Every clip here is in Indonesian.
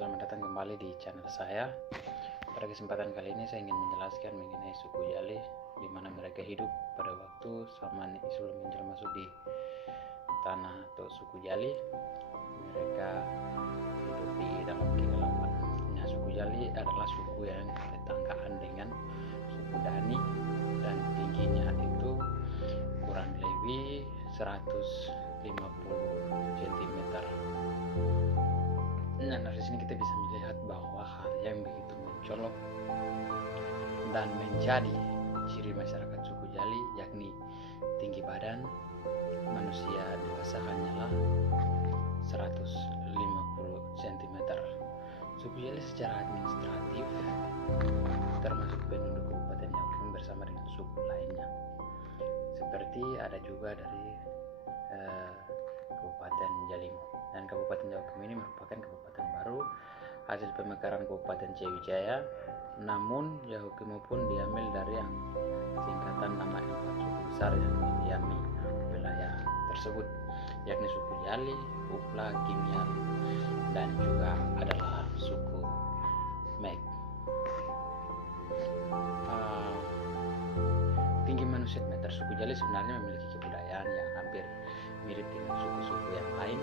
selamat datang kembali di channel saya. Pada kesempatan kali ini saya ingin menjelaskan mengenai suku Jali, di mana mereka hidup pada waktu zaman sebelum Injil masuk di tanah atau suku Jali. Mereka hidup di dalam kegelapan. Nah, suku Jali adalah suku yang tetanggaan dengan suku Dani dan tingginya itu kurang lebih 150 cm. Nah, dari sini kita bisa melihat bahwa hal yang begitu mencolok dan menjadi ciri masyarakat suku Jali, yakni tinggi badan manusia dewasa hanyalah 150 cm. Suku Jali secara administratif termasuk penduduk Kabupaten Yaukimi bersama dengan suku lainnya. Seperti ada juga dari Kabupaten Jalimo, dan Kabupaten Yaukimi ini merupakan kabupaten baru hasil pemekaran Kabupaten Ciwijaya. Namun Yaukimi pun diambil dari yang singkatan nama 4 suku besar yang mendiami wilayah tersebut, yakni suku Jali, Upla, Gimian, dan juga adalah suku Mek. Tinggi manusia meter, suku Jali sebenarnya memiliki kebudayaan yang hampir mirip dengan suku-suku yang lain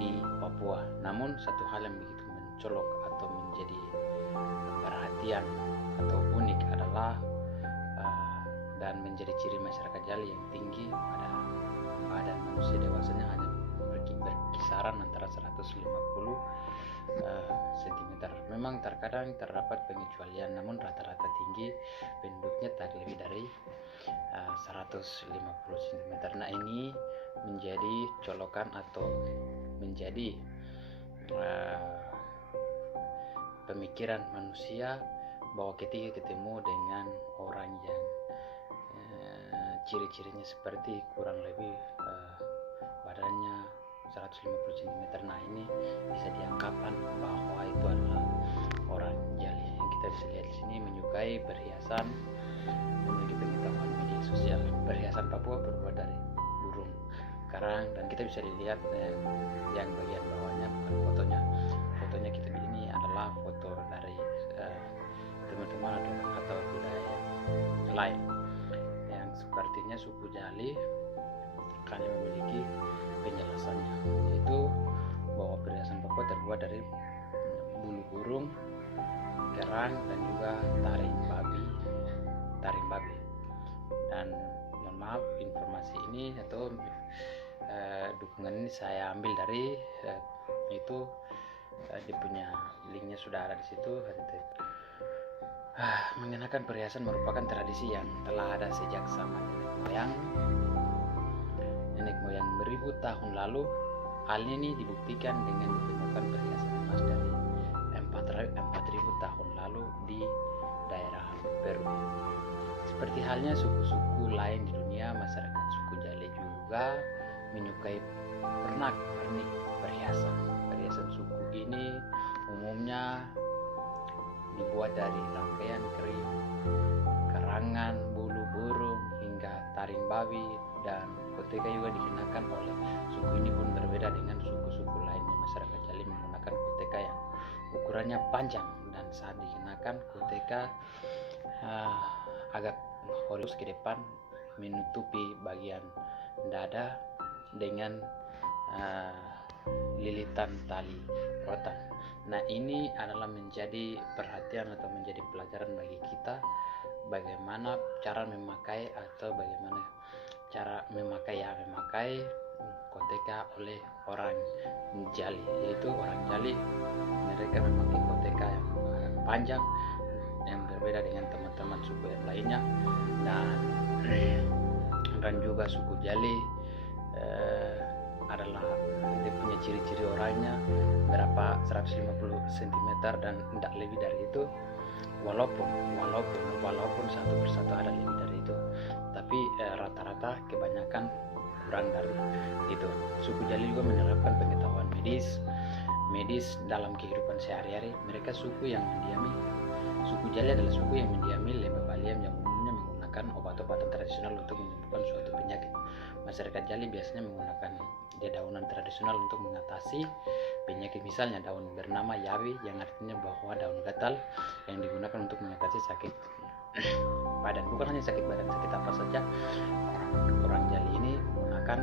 di Papua. Namun satu hal yang begitu mencolok atau menjadi perhatian atau unik adalah dan menjadi ciri masyarakat Jali yang tinggi pada badan manusia dewasanya hanya berkisaran antara 150 cm. Memang terkadang terdapat pengecualian, namun rata-rata tinggi penduduknya tak lebih dari 150 cm. Nah, ini menjadi colokan atau menjadi pemikiran manusia bahwa ketika ketemu dengan orang yang ciri-cirinya seperti kurang lebih badannya 150 cm, nah ini bisa dianggapkan bahwa itu adalah orang Jali. Yang kita bisa lihat di sini menyukai perhiasan, memiliki pengetahuan media sosial. Perhiasan Papua berbuat dari burung karang, dan kita bisa dilihat yang bagian bawahnya bukan fotonya kita ini adalah foto dari teman-teman atau budaya lain yang sepertinya suku Jali hanya memiliki penjelasannya, yaitu bahwa perhiasan Papua terbuat dari bulu burung, kerang, dan juga taring babi. Dan mohon maaf, informasi ini atau dukungan ini saya ambil dari itu dia punya linknya sudah ada di situ. Mengenakan perhiasan merupakan tradisi yang telah ada sejak zaman nenek moyang beribu tahun lalu. Hal ini dibuktikan dengan ditemukan perhiasan emas dari 4.000 tahun lalu di daerah Peru. Seperti halnya suku-suku lain di dunia, masyarakat suku Jali juga menyukai pernak-pernik perhiasan. Perhiasan suku ini umumnya dibuat dari rangkaian keris, karangan, bulu burung, hingga taring babi, dan koteka juga dikenakan oleh suku ini pun berbeda dengan suku-suku lainnya. Masyarakat Jali menggunakan koteka yang ukurannya panjang, dan saat dikenakan koteka agak horus ke depan menutupi bagian dada dengan lilitan tali rotan. Nah, ini adalah menjadi perhatian atau menjadi pelajaran bagi kita bagaimana cara memakai atau bagaimana cara memakai koteka oleh orang Jali, yaitu orang Jali mereka memakai koteka yang panjang yang berbeda dengan teman-teman suku yang lainnya, dan juga suku Jali adalah dia punya ciri-ciri orangnya berapa 150 cm dan tidak lebih dari itu, walaupun satu persatu ada lebih dari itu, tapi rata-rata kebanyakan kurang dari itu. Suku Jali juga menerapkan pengetahuan medis dalam kehidupan sehari-hari. Mereka suku Jali adalah suku yang mendiami lembah Baliem yang umumnya menggunakan obat-obatan tradisional untuk menyembuhkan suatu penyakit. Masyarakat Jali biasanya menggunakan dedaunan tradisional untuk mengatasi penyakit, misalnya daun bernama yabi yang artinya bahwa daun gatal yang digunakan untuk mengatasi sakit badan. Bukan hanya sakit badan, sakit apa saja. Orang Jali ini menggunakan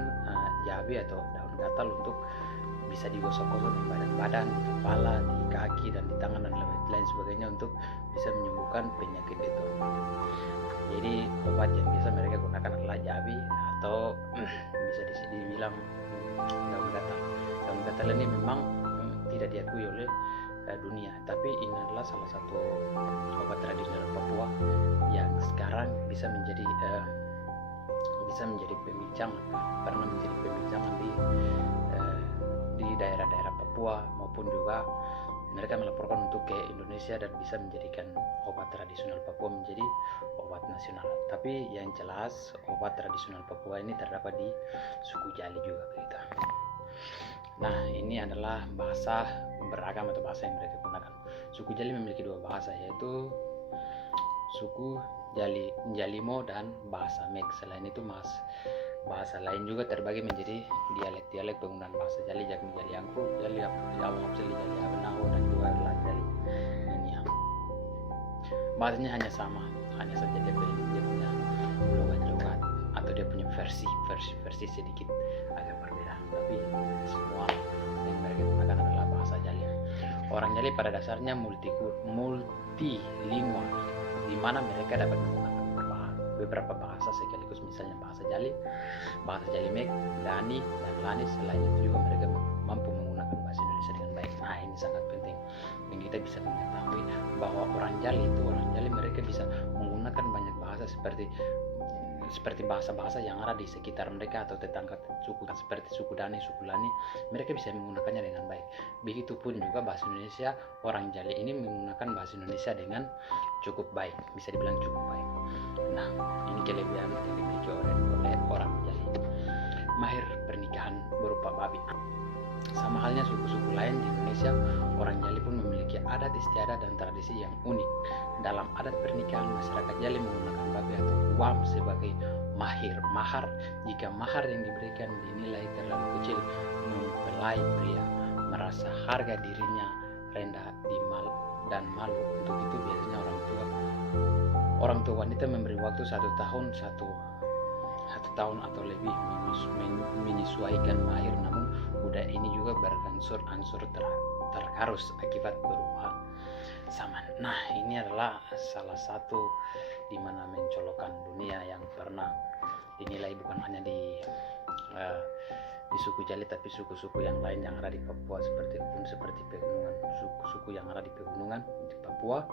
yabi atau daun gatal untuk bisa digosok-gosok di badan-badan, di kepala, di kaki, dan di tangan, dan lain sebagainya untuk bisa menyembuhkan penyakit itu. Jadi obat yang biasa mereka gunakan adalah yabi atau bisa dibilang daun gatal. Daun gatal ini memang tidak diakui oleh dunia, tapi ini adalah salah satu obat tradisional Papua yang sekarang bisa menjadi pembincangan, pernah menjadi pembincangan di daerah-daerah Papua, maupun juga mereka melaporkan untuk ke Indonesia dan bisa menjadikan obat tradisional Papua menjadi obat nasional. Tapi yang jelas obat tradisional Papua ini terdapat di suku Jali juga begitu. Nah, ini adalah bahasa beragam atau bahasa yang mereka gunakan. Suku Jali memiliki dua bahasa, yaitu suku Jalimo dan bahasa Mek. Selain itu bahasa lain juga terbagi menjadi dialek-dialek penggunaan bahasa Jali, yakni Jali Angku, Jali Awang-Jali, Jali Abenaho, dan juga Jali Ninia. Bahasanya hanya sama, hanya saja dia punya logat-logat atau dia punya versi sedikit agak berbeda, tapi semua yang mereka gunakan adalah bahasa Jali. Orang Jali pada dasarnya multilingual, di mana mereka dapat menggunakan beberapa bahasa sekaligus, misalnya bahasa Jali Mek, Dani, dan Lani. Selain itu juga mereka mampu menggunakan bahasa Indonesia dengan baik. Nah, ini sangat penting dan kita bisa mengetahui bahwa orang Jali mereka bisa menggunakan banyak bahasa seperti bahasa-bahasa yang ada di sekitar mereka atau tetangga suku, seperti suku Dani, suku Lani, mereka bisa menggunakannya dengan baik. Begitupun juga bahasa Indonesia, orang Jali ini menggunakan bahasa Indonesia dengan cukup baik, bisa dibilang cukup baik. Nah, ini kelebihan yang dimiliki oleh orang Jali. Mahir pernikahan berupa babi. Sama halnya suku-suku lain di Indonesia, orang Jali pun memiliki adat istiadat dan tradisi yang unik. Dalam adat pernikahan, masyarakat Jali menggunakan babi atau uam sebagai mahar. Jika mahar yang diberikan dinilai terlalu kecil, mempelai pria merasa harga dirinya rendah dan malu. Untuk itu biasanya orang tua wanita memberi waktu 1 tahun atau lebih menyesuaikan mahir. Namun budaya ini juga berangsur-angsur terkarus akibat perubahan zaman. Nah, ini adalah salah satu di mana mencolokkan dunia yang pernah dinilai bukan hanya di suku Jali, tapi suku-suku yang lain yang ada di Papua, seperti pegunungan, suku-suku yang ada di pegunungan di Papua.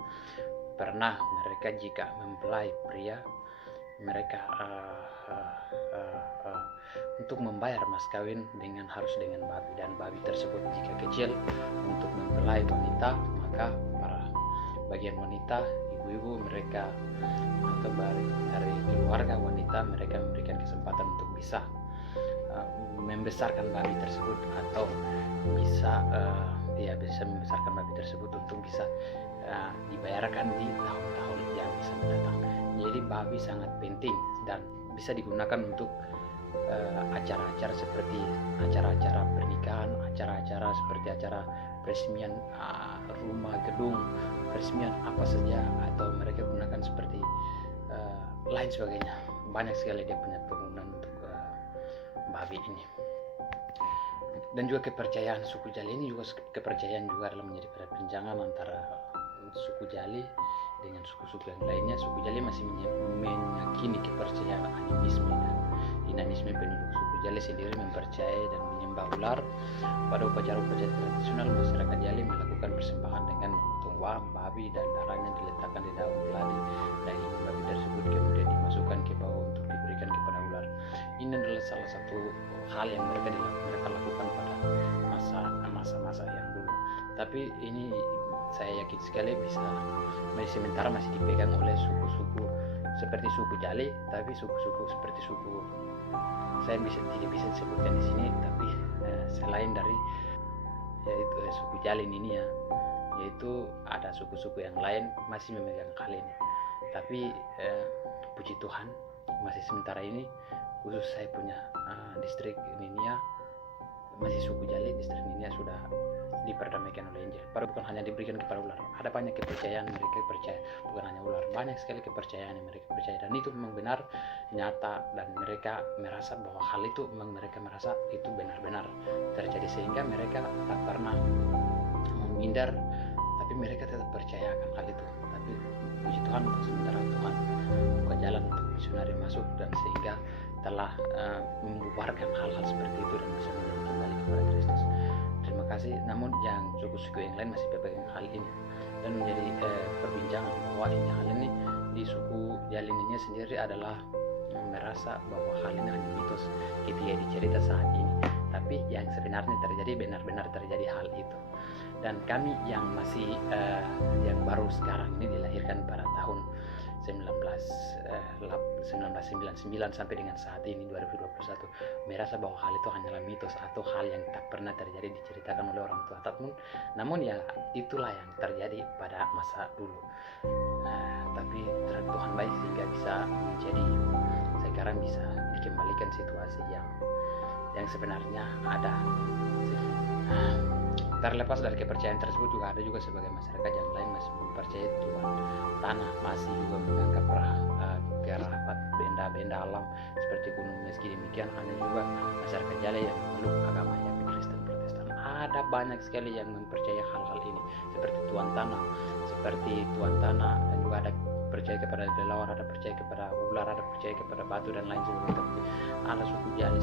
Pernah mereka jika mempelai pria, mereka untuk membayar mas kawin harus dengan babi, dan babi tersebut jika kecil untuk mempelai wanita, maka para bagian wanita, ibu-ibu mereka atau dari keluarga wanita, mereka memberikan kesempatan untuk bisa membesarkan babi tersebut, atau bisa membesarkan babi tersebut untuk bisa dibayarkan di tahun-tahun yang bisa mendatang. Jadi babi sangat penting dan bisa digunakan untuk acara-acara seperti acara-acara pernikahan, acara-acara seperti acara peresmian rumah, gedung, peresmian apa saja, atau mereka gunakan seperti lain sebagainya. Banyak sekali dia punya penggunaan untuk babi ini. Dan juga kepercayaan suku Jali ini juga kepercayaan juga adalah menjadi perbincangan antara suku Jali dengan suku-suku yang lainnya. Suku Jali masih meyakini kepercayaan animisme dan dinamisme. Penduduk suku Jali sendiri mempercayai dan menyembah ular. Pada upacara-upacara tradisional, masyarakat Jali melakukan persembahan dengan memotong uang, babi, dan darahnya diletakkan di daun keladi. Daging babi tersebut kemudian dimasukkan ke bau untuk diberikan kepada ular. Ini adalah salah satu hal yang mereka lakukan pada masa-masa yang dulu. Tapi ini saya yakin sekali sementara masih dipegang oleh suku-suku seperti suku Jali, tapi suku-suku seperti suku saya tidak bisa sebutkan di sini, tapi selain dari yaitu suku Jali ini yaitu ada suku-suku yang lain masih memegang hal ini. Tapi puji Tuhan masih sementara ini, khusus saya punya distrik Ninia masih suku Jali, distrik Ninia sudah diperdamaikan oleh Injil. Bukan hanya diberikan kepada ular, ada banyak kepercayaan mereka percaya, bukan hanya ular, banyak sekali kepercayaan yang mereka percaya, dan itu memang benar, nyata, dan mereka merasa bahwa hal itu memang mereka merasa itu benar-benar terjadi, sehingga mereka tak pernah menghindar, tapi mereka tetap percaya akan hal itu. Tapi puji Tuhan, untuk sementara Tuhan buka jalan untuk misionari masuk, dan sehingga telah membubarkan hal-hal seperti itu dan bisa kembali kepada Kristus. Terima kasih. Namun yang suku-suku yang lain masih berpegang hal ini, dan menjadi perbincangan bahwa hal ini di suku Jalin ini sendiri adalah merasa bahwa hal ini hanya mitos ketika dicerita saat ini, tapi yang sebenarnya terjadi, benar-benar terjadi hal itu. Dan kami yang masih yang baru sekarang ini dilahirkan pada tahun 1999 sampai dengan saat ini 2021, merasa bahwa hal itu hanyalah mitos atau hal yang tak pernah terjadi diceritakan oleh orang tua. Namun ya itulah yang terjadi pada masa dulu. Tapi Tuhan baik sehingga bisa menjadi sekarang bisa dikembalikan situasi yang sebenarnya ada. Terlepas dari kepercayaan tersebut, juga ada juga sebagai masyarakat yang lain masih mempercayai Tuhan tanah, masih juga menganggap kerabat benda-benda alam seperti gunung. Meski demikian, ada juga masyarakat Jalai yang memeluk agama yakni Kristen Protestan. Ada banyak sekali yang mempercayai hal-hal ini, seperti Tuhan tanah, dan juga ada percaya kepada kelelawar, ada percaya kepada ular, ada percaya kepada batu dan lain sebagainya. Tapi ada suku Jalai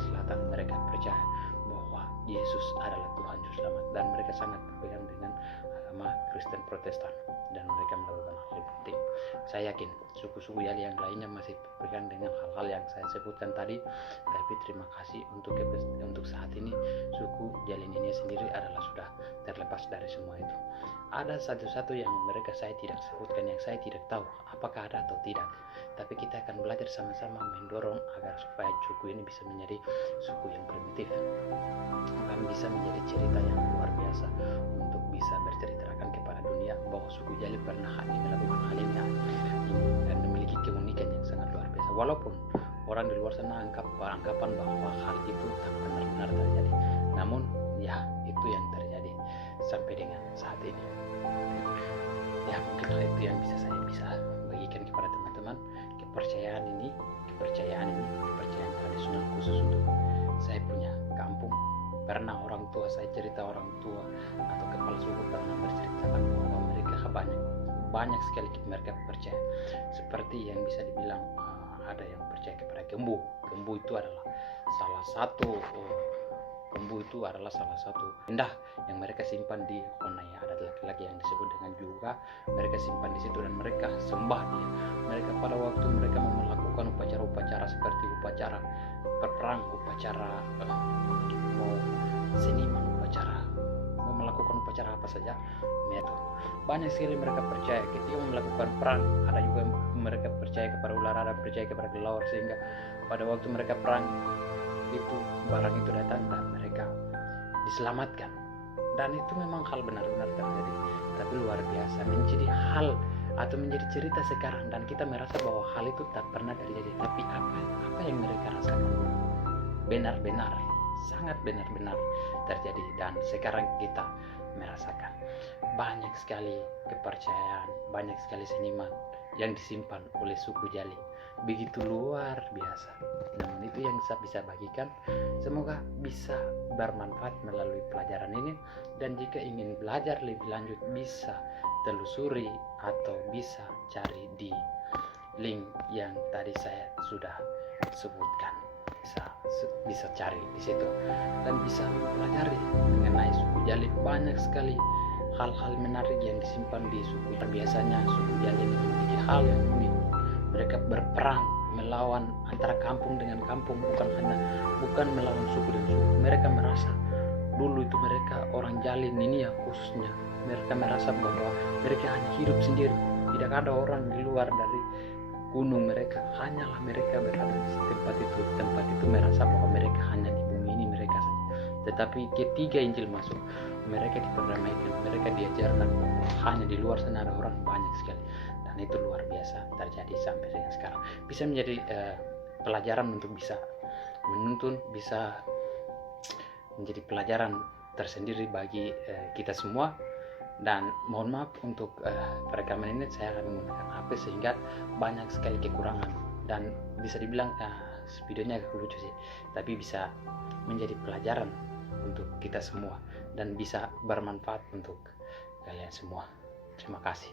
Selatan, mereka percaya bahwa Yesus adalah Tuhan Juru Selamat, dan mereka sangat berpegang dengan agama Kristen Protestan, dan mereka melakukan hal penting. Saya yakin suku-suku Jalai yang lainnya masih berpegang dengan hal-hal yang saya sebutkan tadi, tapi terima kasih untuk saat ini suku Jalai ini sendiri adalah sudah terlepas dari semua itu. Ada satu-satu yang saya tidak sebutkan, yang saya tidak tahu apakah ada atau tidak, tapi kita akan belajar sama-sama mendorong agar supaya suku ini bisa menjadi suku yang primitif, akan bisa menjadi cerita yang luar biasa untuk bisa berceritakan kepada dunia bahwa suku Jalai pernah melakukan hal ini dan memiliki keunikan yang sangat luar biasa. Walaupun orang di luar sana anggapan bahwa hal itu tak benar-benar terjadi, namun ya itu yang terjadi sampai dengan saat ini. Ya mungkin hal itu yang saya bisa bagikan kepada teman-teman. Kepercayaan tradisional khusus untuk saya punya kampung. Pernah orang tua saya cerita, orang tua atau kepala suku pernah berceritakan bahwa mereka banyak sekali mereka percaya. Seperti yang bisa dibilang ada yang percaya kepada gembu. Gembu itu adalah salah satu benda yang mereka simpan di Honai. Ada laki-laki yang disebut dengan juga, mereka simpan di situ dan mereka sembah dia. Mereka pada waktu mereka mau melakukan upacara-upacara seperti upacara berperang, upacara mau seniman, mau melakukan upacara apa saja, banyak sekali mereka percaya. Ketika mau melakukan perang, ada juga mereka percaya kepada ular, ada percaya kepada kelelawar, sehingga pada waktu mereka perang itu barang itu datang dan mereka diselamatkan. Dan itu memang hal benar-benar terjadi, tapi luar biasa, menjadi hal atau menjadi cerita sekarang, dan kita merasa bahwa hal itu tak pernah terjadi. Tapi apa yang mereka rasakan sangat benar-benar terjadi, dan sekarang kita merasakan banyak sekali kepercayaan, banyak sekali seniman yang disimpan oleh suku Jalai, begitu luar biasa. Namun itu yang saya bisa bagikan, semoga bisa bermanfaat melalui pelajaran ini, dan jika ingin belajar lebih lanjut bisa telusuri atau bisa cari di link yang tadi saya sudah sebutkan. Bisa cari di situ dan bisa mempelajari mengenai suku Jalai. Banyak sekali hal-hal menarik yang disimpan di suku. Biasanya suku Jalai memiliki hal yang unik. Mereka berperang melawan antara kampung dengan kampung, bukan melawan suku dan suku. Mereka merasa dulu itu mereka orang Jalai ini ya khususnya, mereka merasa bahwa mereka hanya hidup sendiri, tidak ada orang di luar dari gunung mereka, hanyalah mereka berada di tempat itu merasa bahwa mereka hanya di bumi ini mereka saja. Tetapi ketika Injil masuk, mereka diperdamaikan, mereka diajarkan bahwa hanya di luar sana ada orang banyak sekali, dan itu luar biasa terjadi sampai dengan sekarang. Bisa menjadi pelajaran untuk bisa menuntun, bisa menjadi pelajaran tersendiri bagi kita semua. Dan mohon maaf untuk perekaman ini saya akan menggunakan HP sehingga banyak sekali kekurangan, dan bisa dibilang videonya agak lucu sih, tapi bisa menjadi pelajaran untuk kita semua dan bisa bermanfaat untuk kalian semua. Terima kasih.